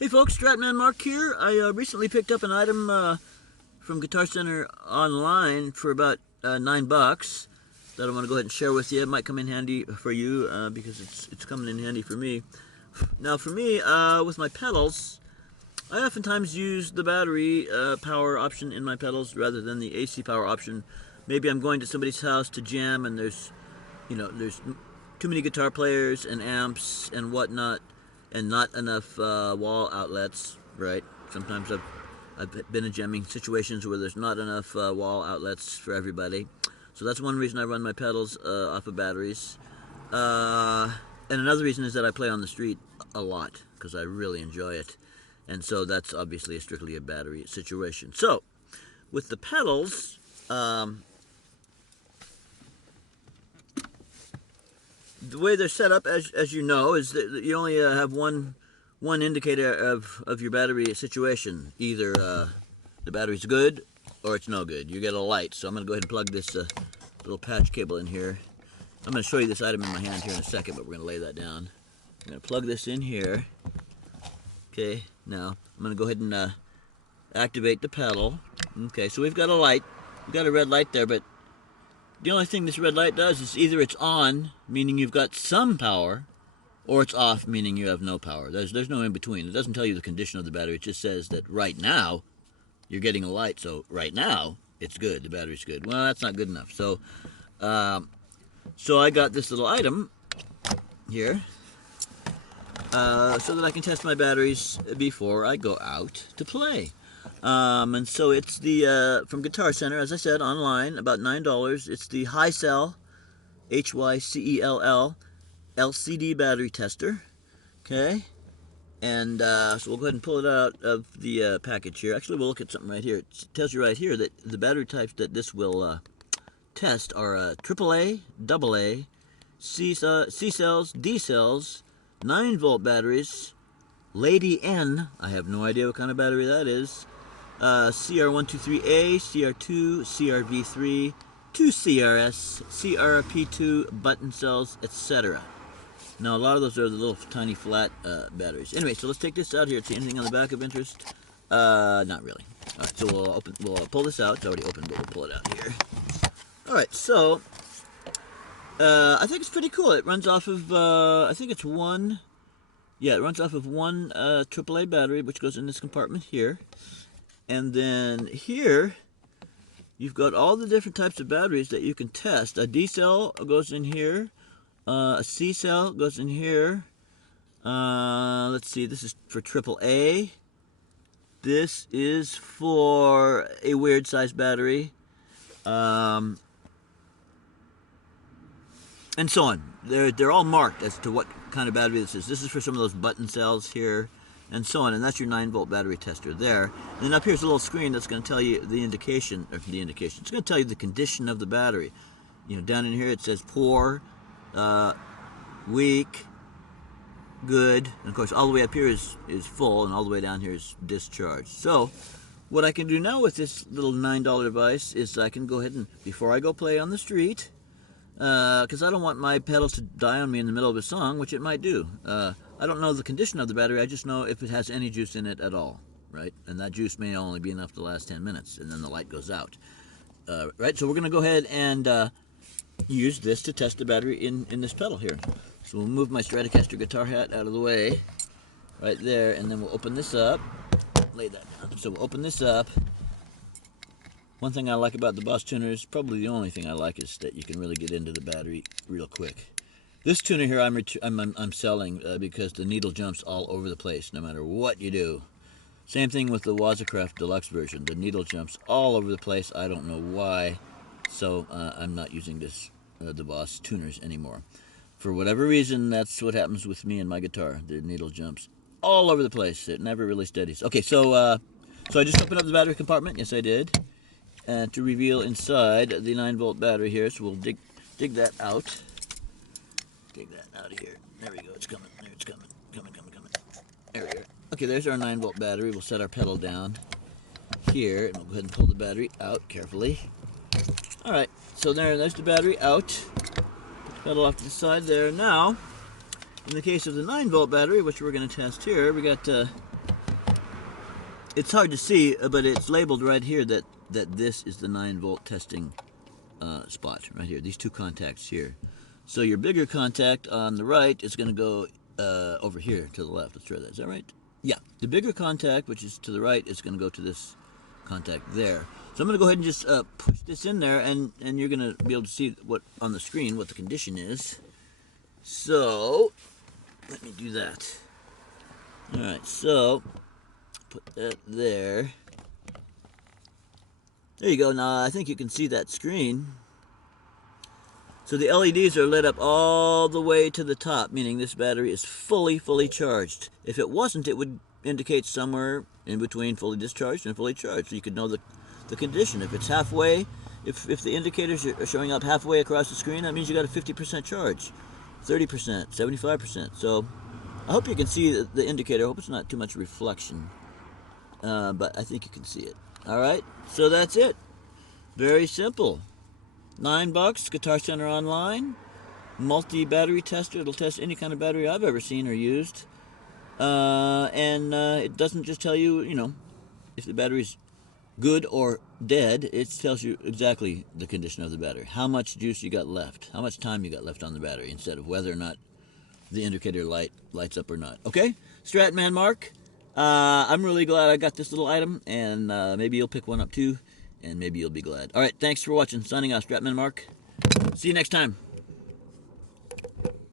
Hey folks, Stratman Mark here. I recently picked up an item from Guitar Center online for about $9 that I want to go ahead and share with you. It might come in handy for you because it's coming in handy for me. Now for me, with my pedals, I oftentimes use the battery power option in my pedals rather than the AC power option. Maybe I'm going to somebody's house to jam and there's too many guitar players and amps and whatnot, and not enough wall outlets, right? Sometimes I've been in jamming situations where there's not enough wall outlets for everybody. So that's one reason I run my pedals off of batteries. And another reason is that I play on the street a lot because I really enjoy it. And so that's obviously strictly a battery situation. So with the pedals, the way they're set up, as you know, is that you only have one indicator of your battery situation. Either the battery's good or it's no good. You get a light. So I'm going to go ahead and plug this little patch cable in here. I'm going to show you this item in my hand here in a second, but we're going to lay that down. I'm going to plug this in here. Okay, now I'm going to go ahead and activate the pedal. Okay, so we've got a light. We've got a red light there, but the only thing this red light does is either it's on, meaning you've got some power, or it's off, meaning you have no power. There's no in between. It doesn't tell you the condition of the battery. It just says that right now you're getting a light, so right now it's good. The battery's good. Well, that's not good enough. So I got this little item here so that I can test my batteries before I go out to play. And so it's the from Guitar Center, as I said, online, about $9. It's the Hycell, Hycell LCD battery tester. Okay, and so we'll go ahead and pull it out of the package here. Actually, we'll look at something right here. It tells you right here that the battery types that this will test are AAA, AA, C cells, D cells, 9-volt batteries, Lady N. I have no idea what kind of battery that is. CR123A, CR2, CRV3, 2 CRS, CRP2, button cells, etc. Now a lot of those are the little tiny flat batteries. Anyway, so let's take this out here. See anything on the back of interest? Not really. All right, so we'll pull this out. It's already open, but we'll pull it out here. All right, so I think it's pretty cool. It runs off of I think it's one. Yeah, it runs off of one AAA battery, which goes in this compartment here. And then here, you've got all the different types of batteries that you can test. A D cell goes in here. A C cell goes in here. Let's see, this is for AAA. This is for a weird size battery. And so on. They're all marked as to what kind of battery this is. This is for some of those button cells here, and so on. And that's your 9-volt battery tester there. And then up here's a little screen that's going to tell you the indication, or the indication. It's going to tell you the condition of the battery. You know, down in here it says poor, weak, good, and of course all the way up here is full, and all the way down here is discharged. So what I can do now with this little $9 device is I can go ahead and, before I go play on the street, because I don't want my pedals to die on me in the middle of a song, which it might do. I don't know the condition of the battery, I just know if it has any juice in it at all, right? And that juice may only be enough to last 10 minutes, and then the light goes out. Right, so we're going to go ahead and use this to test the battery in this pedal here. So we'll move my Stratocaster guitar hat out of the way, right there, and then we'll open this up, lay that down. So we'll open this up. One thing I like about the Boss tuners, probably the only thing I like, is that you can really get into the battery real quick. This tuner here I'm selling because the needle jumps all over the place no matter what you do. Same thing with the Wazacraft Deluxe version. The needle jumps all over the place. I don't know why. So I'm not using the Boss tuners anymore. For whatever reason, that's what happens with me and my guitar. The needle jumps all over the place. It never really steadies. Okay, so I just opened up the battery compartment. Yes, I did. And to reveal inside the 9-volt battery here, so we'll dig that out. Dig that out of here. There we go. It's coming. There it's coming. Coming. There we go. Okay, there's our 9-volt battery. We'll set our pedal down here, and we'll go ahead and pull the battery out carefully. All right. So there's the battery out. Put the pedal off to the side there. Now, in the case of the 9-volt battery, which we're going to test here, we got it's hard to see, but it's labeled right here that this is the 9-volt testing spot right here. These two contacts here. So your bigger contact on the right is going to go over here to the left. Let's try that. Is that right? Yeah. The bigger contact, which is to the right, is going to go to this contact there. So I'm going to go ahead and just push this in there, and you're going to be able to see what on the screen what the condition is. So let me do that. All right. So put that there. There you go. Now I think you can see that screen. So the LEDs are lit up all the way to the top, meaning this battery is fully charged. If it wasn't, it would indicate somewhere in between fully discharged and fully charged, so you could know the condition. If it's halfway, if the indicators are showing up halfway across the screen, that means you got a 50% charge, 30%, 75%. So I hope you can see the indicator. I hope it's not too much reflection, but I think you can see it. All right, so that's it. Very simple. $9, Guitar Center Online, multi-battery tester. It'll test any kind of battery I've ever seen or used. It doesn't just tell you, if the battery's good or dead. It tells you exactly the condition of the battery, how much juice you got left, how much time you got left on the battery, instead of whether or not the indicator lights up or not. Okay, Stratman Mark, I'm really glad I got this little item, and maybe you'll pick one up too. And maybe you'll be glad. All right, thanks for watching. Signing off, Stratman Mark. See you next time.